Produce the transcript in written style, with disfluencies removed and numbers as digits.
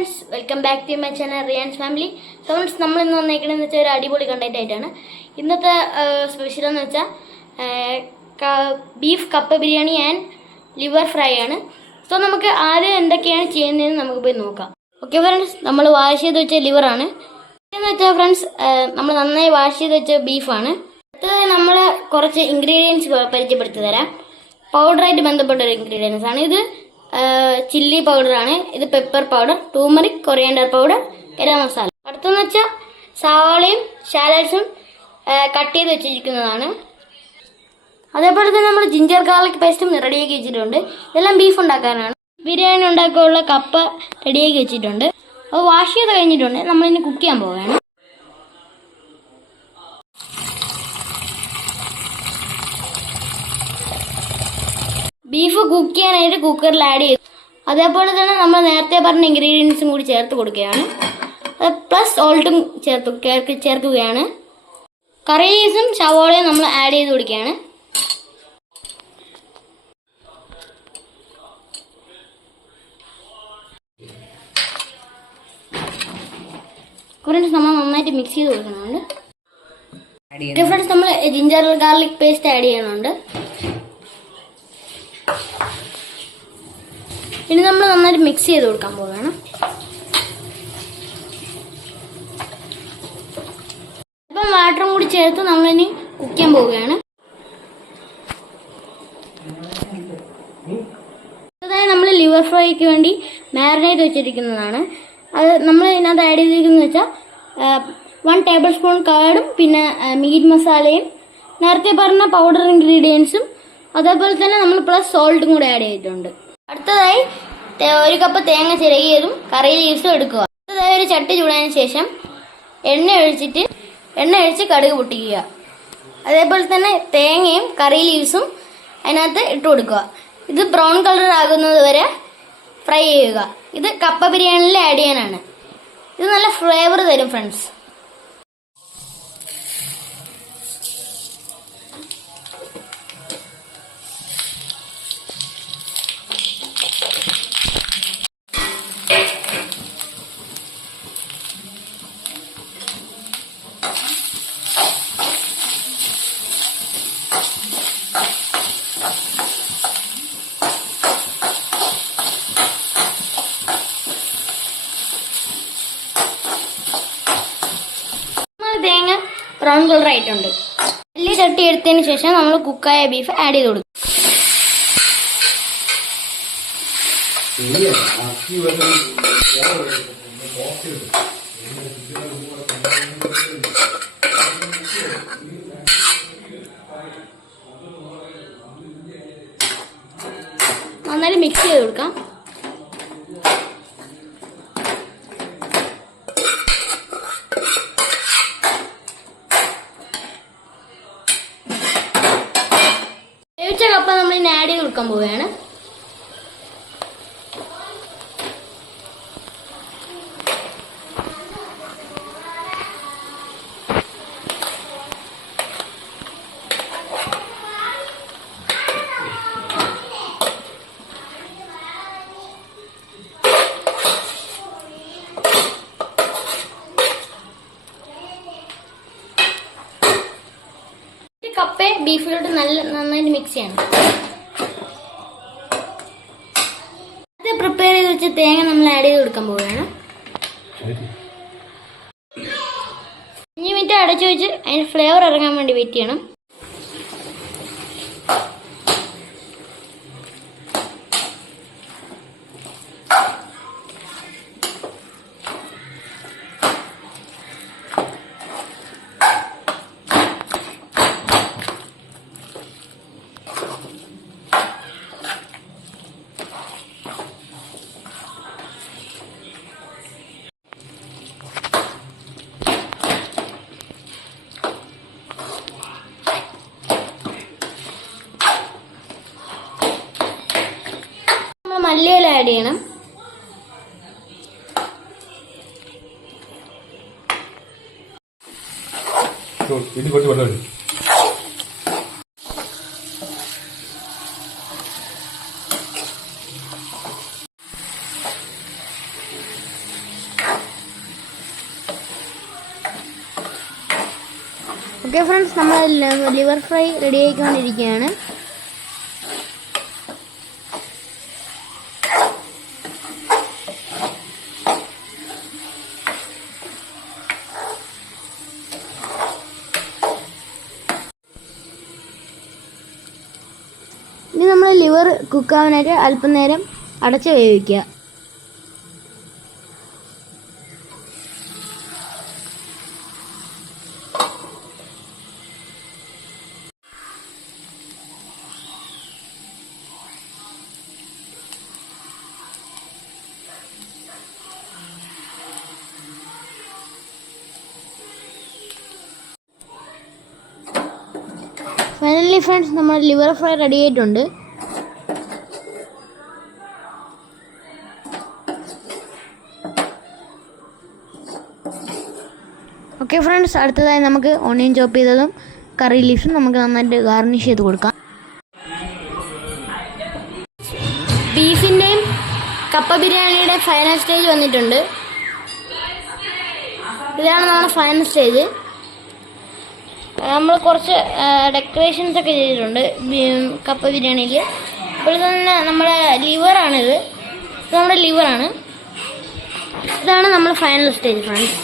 Welcome back to my channel Rian's Family. So friends, നമ്മൾ ഇന്ന് വന്നേക്കണെന്ന് വെച്ചാൽ ഒരു അടിപൊളി കണ്ടന്റ് ആയിട്ടാണ്. ഇന്നത്തെ സ്പെഷ്യൽ എന്ന് വെച്ചാൽ ബീഫ് കപ്പ ബിരിയാണി ആൻഡ് ലിവർ ഫ്രൈ ആണ്. സോ നമുക്ക് ആദ്യം എന്തൊക്കെയാണ് ചെയ്യുന്നതെന്ന് നമുക്ക് പോയി നോക്കാം. ഓക്കെ ഫ്രണ്ട്സ്, നമ്മൾ വാഷ് ചെയ്ത് വെച്ച ലിവർ ആണ്. എന്ന് വെച്ചാൽ ഫ്രണ്ട്സ്, നമ്മൾ നന്നായി വാഷ് ചെയ്ത് വെച്ച ബീഫാണ്. അടുത്തതായി നമ്മൾ കുറച്ച് ഇൻഗ്രീഡിയൻസ് പരിചയപ്പെടുത്തി തരാം. പൗഡറായിട്ട് ബന്ധപ്പെട്ട ഒരു ഇൻഗ്രീഡിയൻസ് ആണ് ഇത്. ചില്ലി പൗഡറാണ് ഇത്, pepper powder, turmeric, coriander powder, garam masala. അടുത്തെന്ന് വെച്ചാൽ സവാളയും ഷാലറ്റ്സും കട്ട് ചെയ്ത് വെച്ചിരിക്കുന്നതാണ്. അതേപോലെ തന്നെ നമ്മൾ ജിഞ്ചർ ഗാർലിക് പേസ്റ്റും റെഡിയാക്കി വെച്ചിട്ടുണ്ട്. ഇതെല്ലാം ബീഫ് ഉണ്ടാക്കാനാണ്. ബിരിയാണി ഉണ്ടാക്കാനുള്ള കപ്പ റെഡിയാക്കി വെച്ചിട്ടുണ്ട്. അത് വാഷ് ചെയ്ത് കഴിഞ്ഞിട്ടുണ്ട്. നമ്മളിനി കുക്ക് ചെയ്യാൻ പോവുകയാണ്. ബീഫ് കുക്ക് ചെയ്യാനായിട്ട് കുക്കറിൽ ആഡ് ചെയ്തു. അതേപോലെ തന്നെ നമ്മൾ നേരത്തെ പറഞ്ഞ ഇൻഗ്രീഡിയൻസും കൂടി ചേർത്ത് കൊടുക്കുകയാണ്. പ്ലസ് സോൾട്ടും ചേർക്കുകയാണ്. കറി ലീവ്സും സവാളയും നമ്മൾ ആഡ് ചെയ്ത് കൊടുക്കുകയാണ്. ഫ്രണ്ട്സ്, നമ്മൾ നന്നായിട്ട് മിക്സ് ചെയ്ത് കൊടുക്കുന്നുണ്ട്. ഫ്രണ്ട്സ്, നമ്മൾ ജിഞ്ചർ ഗാർലിക് പേസ്റ്റ് ആഡ് ചെയ്യുന്നുണ്ട്. ഇനി നമ്മൾ നന്നായിട്ട് മിക്സ് ചെയ്ത് കൊടുക്കാൻ പോവുകയാണ്. ഇപ്പം വാട്ടറും കൂടി ചേർത്ത് നമ്മളിനി കുക്ക് ചെയ്യാൻ പോവുകയാണ്. അതായത് നമ്മൾ ലിവർ ഫ്രൈക്ക് വേണ്ടി മാരിനേറ്റ് വെച്ചിരിക്കുന്നതാണ്. അത് നമ്മൾ ഇതിനകത്ത് ആഡ് ചെയ്തിരിക്കുന്നത് വെച്ചാൽ 1 ടേബിൾ സ്പൂൺ കർഡും പിന്നെ മീറ്റ് മസാലയും നേരത്തെ പറഞ്ഞ പൗഡർ ഇൻഗ്രീഡിയൻസും അതേപോലെ തന്നെ നമ്മൾ പ്ലസ് സോൾട്ടും കൂടി ആഡ് ചെയ്തിട്ടുണ്ട്. അടുത്തതായി 1 കപ്പ് തേങ്ങ ചിരകിയതും കറി ലീവ്സും എടുക്കുക. അടുത്തതായി ഒരു ചട്ടി ചൂടായതിനു ശേഷം എണ്ണ ഒഴിച്ച് കടുക് പൊട്ടിക്കുക. അതേപോലെ തന്നെ തേങ്ങയും കറി ലീവ്സും അതിനകത്ത് ഇട്ട് കൊടുക്കുക. ഇത് ബ്രൗൺ കളർ ആകുന്നത് വരെ ഫ്രൈ ചെയ്യുക. ഇത് കപ്പ ബിരിയാണിയിൽ ആഡ് ചെയ്യാനാണ്. ഇത് നല്ല ഫ്ലേവർ തരും ഫ്രണ്ട്സ്. തേങ്ങ ബ്രൗൺ കളർ ആയിട്ടുണ്ട്. വലിയ ചട്ടി എടുത്തതിന് ശേഷം നമ്മൾ കുക്കായ ബീഫ് ആഡ് ചെയ്ത് കൊടുക്കും. നന്നായിട്ട് മിക്സ് ചെയ്ത് കൊടുക്കാം. വേവിച്ച കപ്പ നമ്മൾ ഇനി ആഡ് ചെയ്ത് കൊടുക്കാൻ പോവുകയാണ്. കപ്പയും ബീഫിലോട്ട് നന്നായിട്ട് മിക്സ് ചെയ്യണം. അത് പ്രിപ്പയർ ചെയ്ത് വെച്ച തേങ്ങ നമ്മൾ ആഡ് ചെയ്ത് കൊടുക്കാൻ പോവുകയാണ്. 5 മിനിറ്റ് അടച്ചു വെച്ച് അതിന് ഫ്ലേവർ ഇറങ്ങാൻ വേണ്ടി വെയിറ്റ് ചെയ്യണം. മല്ലിയില ആഡ് ചെയ്യണം. ഓക്കെ ഫ്രണ്ട്സ്, നമ്മൾ ലിവർ ഫ്രൈ റെഡി ആയിക്കൊണ്ടിരിക്കുകയാണ്. ഇനി നമ്മൾ ലിവർ കുക്കാവാനായിട്ട് അല്പം നേരം അടച്ച് വേവിക്കുക. ഫൈനലി ഫ്രണ്ട്സ്, നമ്മൾ ലിവർ ഫ്രൈ റെഡി ആയിട്ടുണ്ട്. ഓക്കെ ഫ്രണ്ട്സ്, അടുത്തതായി നമുക്ക് ഓണിയൻ ചോപ്പ് ചെയ്തതും കറി ലീഫും നമുക്ക് നന്നായിട്ട് ഗാർണിഷ് ചെയ്ത് കൊടുക്കാം. ബീഫിൻ്റെയും കപ്പ ബിരിയാണിയുടെ ഫൈനൽ സ്റ്റേജ് വന്നിട്ടുണ്ട്. ഇതാണ് നമ്മുടെ ഫൈനൽ സ്റ്റേജ്. നമ്മൾ കുറച്ച് ഡെക്കറേഷൻസ് ഒക്കെ ചെയ്തിട്ടുണ്ട് കപ്പ ബിരിയാണിയിൽ. ഇപ്പോൾ തന്നെ നമ്മുടെ ലിവറാണിത്. ഇത് നമ്മുടെ ലിവറാണ്. ഇതാണ് നമ്മുടെ ഫൈനൽ സ്റ്റേജ് ഫ്രണ്ട്സ്.